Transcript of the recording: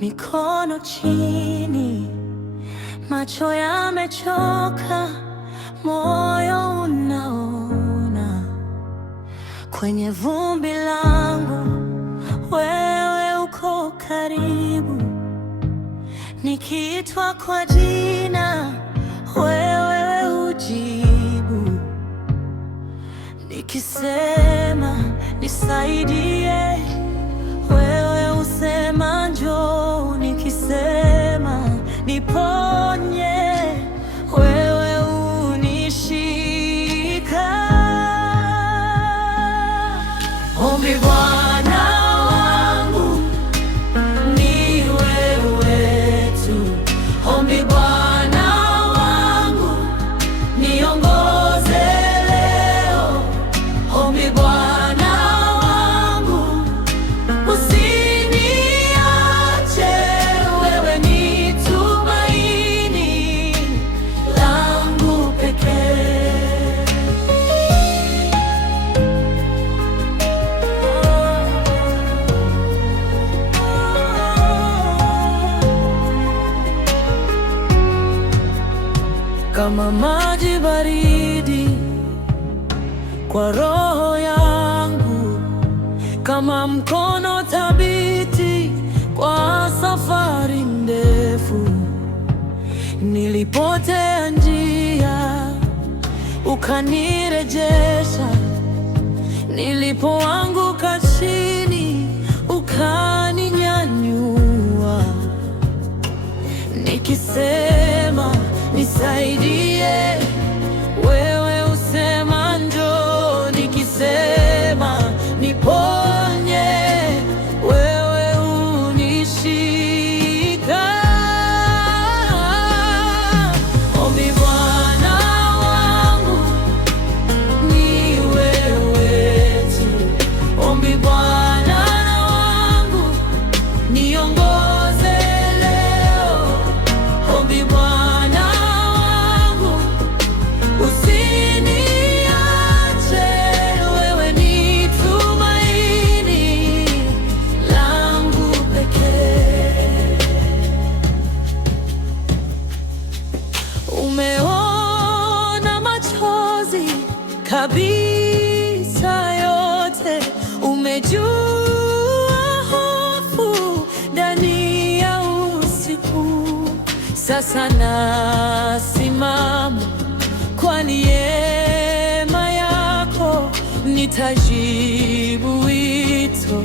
mikono chini, macho yamechoka, moyo unaona. Kwenye vumbi langu wewe uko karibu, nikiitwa kwa jina wewe hujibu, nikisema nisaidie wewe usema njoo, nikisema niponye wewe unishika. Ombi Bwana wangu ni wewe tu, ombi Bwana wangu niongoze leo, ombi Bwana wangu usiniache, wewe ni tumaini langu pekee. Kama maji baridi kwa roho yangu, kama mkono thabiti kwa safari ndefu. Nilipotea njia ukanirejesha, nilipoanguka chini ukaninyanyua, nikisema nisaidie wewe usema njoo, nikisema niponye wewe unishika. Ombi Bwana wangu ni wewe tu, ombi Bwana wangu niongoze leo, ombi Bwana usiniache, wewe ni tumaini langu pekee. Umeona machozi kabisa yote, umejua hofu ndani ya usiku. Sasa nasimama kwa neema yako, nitajibu wito.